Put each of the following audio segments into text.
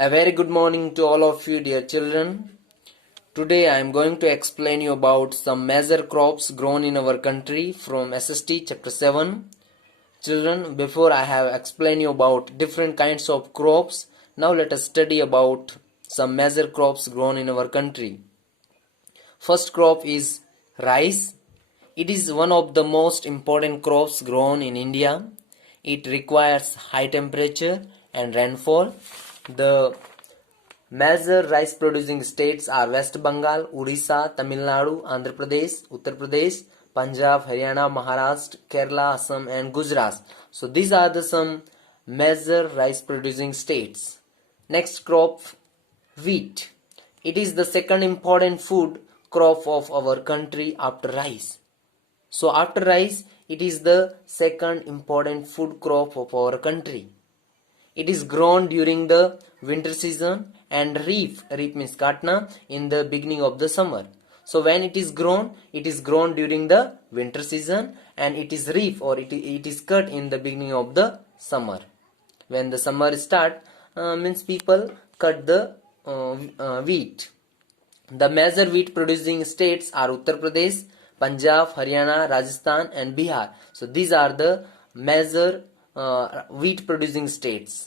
A very good morning to all of you, dear children. Today I am going to explain you about some major crops grown in our country from SST chapter 7. Children, before I have explained you about different kinds of crops, now let us study about some major crops grown in our country. First crop is rice. It is one of the most important crops grown in India. It requires high temperature and rainfall. The major rice producing states are West Bengal, Odisha, Tamil Nadu, Andhra Pradesh, Uttar Pradesh, Punjab, Haryana, Maharashtra, Kerala, Assam and Gujarat. So these are the some major rice producing states. Next crop, wheat. It is the second important food crop of our country after rice. So after rice, it is the second important food crop of our country. It is grown during the winter season and reap means katna, in the beginning of the summer. So when it is grown during the winter season and it is reap or it is cut in the beginning of the summer. When the summer start, means people cut the wheat. The major wheat producing states are Uttar Pradesh, Punjab, Haryana, Rajasthan and Bihar. So these are the major wheat producing states.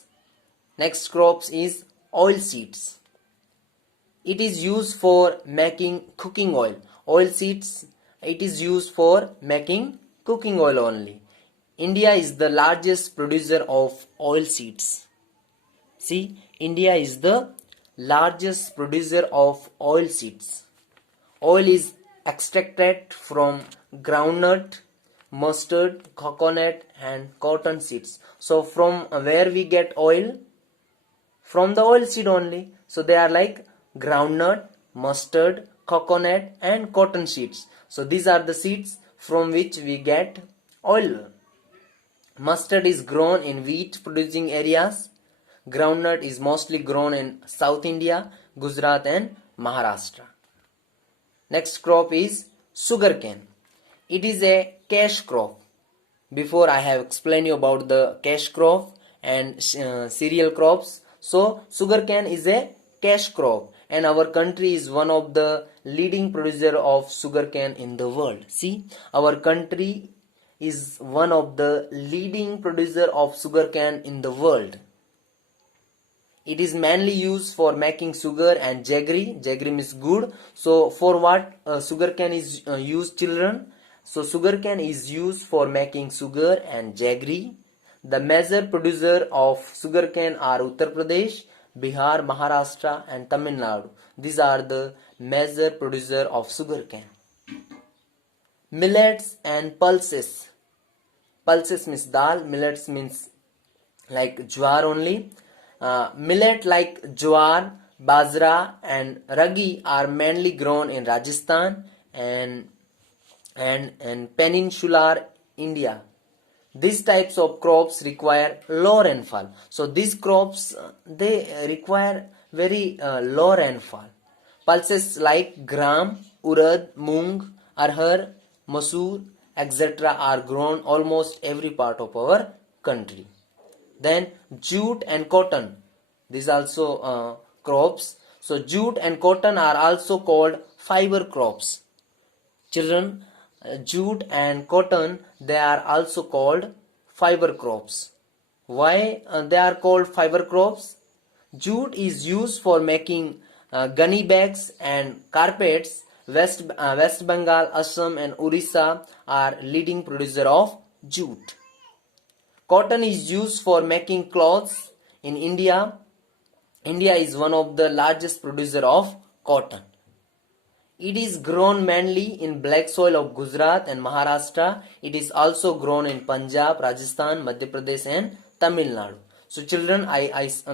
Next crops is oil seeds. It is used for making cooking oil. Oil seeds, it is used for making cooking oil only. India is the largest producer of oil seeds. See, India is the largest producer of oil seeds. Oil is extracted from groundnut, mustard, coconut and cotton seeds. So from where we get oil? From the oil seed only. So they are like groundnut, mustard, coconut and cotton seeds. So these are the seeds from which we get oil. Mustard is grown in wheat producing areas. Groundnut is mostly grown in South India, Gujarat and Maharashtra. Next crop is sugarcane. It is a cash crop. Before I have explained you about the cash crop and cereal crops. So sugarcane is a cash crop and our country is one of the leading producer of sugarcane in the world. See, our country is one of the leading producer of sugarcane in the world. It is mainly used for making sugar and jaggery. Jaggery means good. So for what sugarcane is used, children? So sugarcane is used for making sugar and jaggery. The major producer of sugarcane are Uttar Pradesh, Bihar, Maharashtra and Tamil Nadu. These are the major producer of sugarcane. Millets and pulses. Pulses means dal, millets means like jowar only. Millet like jowar, bajra and ragi are mainly grown in Rajasthan and peninsular India. These types of crops require low rainfall. So these crops they require very low rainfall. Pulses like gram, urad, mung, arhar, masoor, etc. are grown almost every part of our country. Then jute and cotton, these also crops. So jute and cotton are also called fiber crops. Children, jute and cotton, they are also called fiber crops. Why they are called fiber crops? Jute is used for making gunny bags and carpets. West Bengal, Assam and Orissa are leading producer of jute. Cotton is used for making clothes in India. India is one of the largest producer of cotton. It is grown mainly in black soil of Gujarat and Maharashtra. It is also grown in Punjab, Rajasthan, Madhya Pradesh and Tamil Nadu. So children,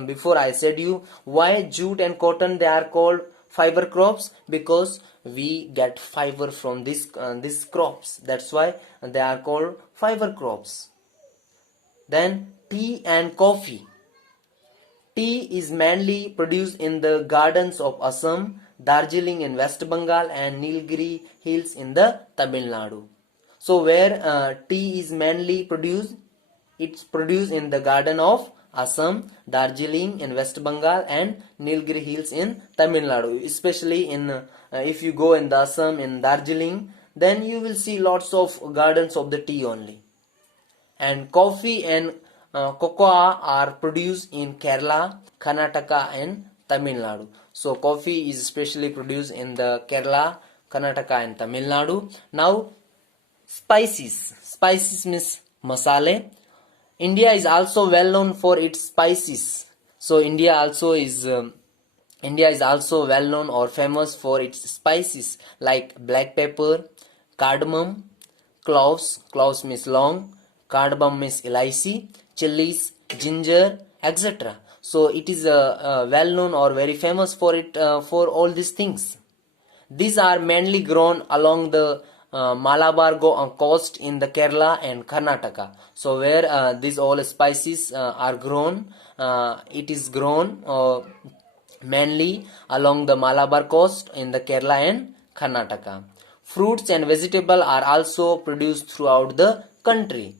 before I said you why jute and cotton they are called fiber crops, because we get fiber from these crops. That's why they are called fiber crops. Then tea and coffee. Tea is mainly produced in the gardens of Assam, Darjeeling in West Bengal and Nilgiri hills in the Tamil Nadu. So where tea is mainly produced? It's produced in the garden of Assam, Darjeeling in West Bengal, and Nilgiri Hills in Tamil Nadu. Especially if you go in the Assam, in Darjeeling, then you will see lots of gardens of the tea only. And coffee and cocoa are produced in Kerala, Karnataka, and Tamil Nadu. So coffee is especially produced in the Kerala, Karnataka, and Tamil Nadu. Now spices. Spices means masale. India is also well known for its spices. So India is also well known or famous for its spices like black pepper, cardamom, cloves. Cloves means long. Cardamom means elaichi, chilies, ginger, etc. So it is well known or very famous for for all these things. These are mainly grown along the Malabar coast in the Kerala and Karnataka. So where these all spices are grown, it is grown mainly along the Malabar coast in the Kerala and Karnataka. Fruits and vegetables are also produced throughout the country.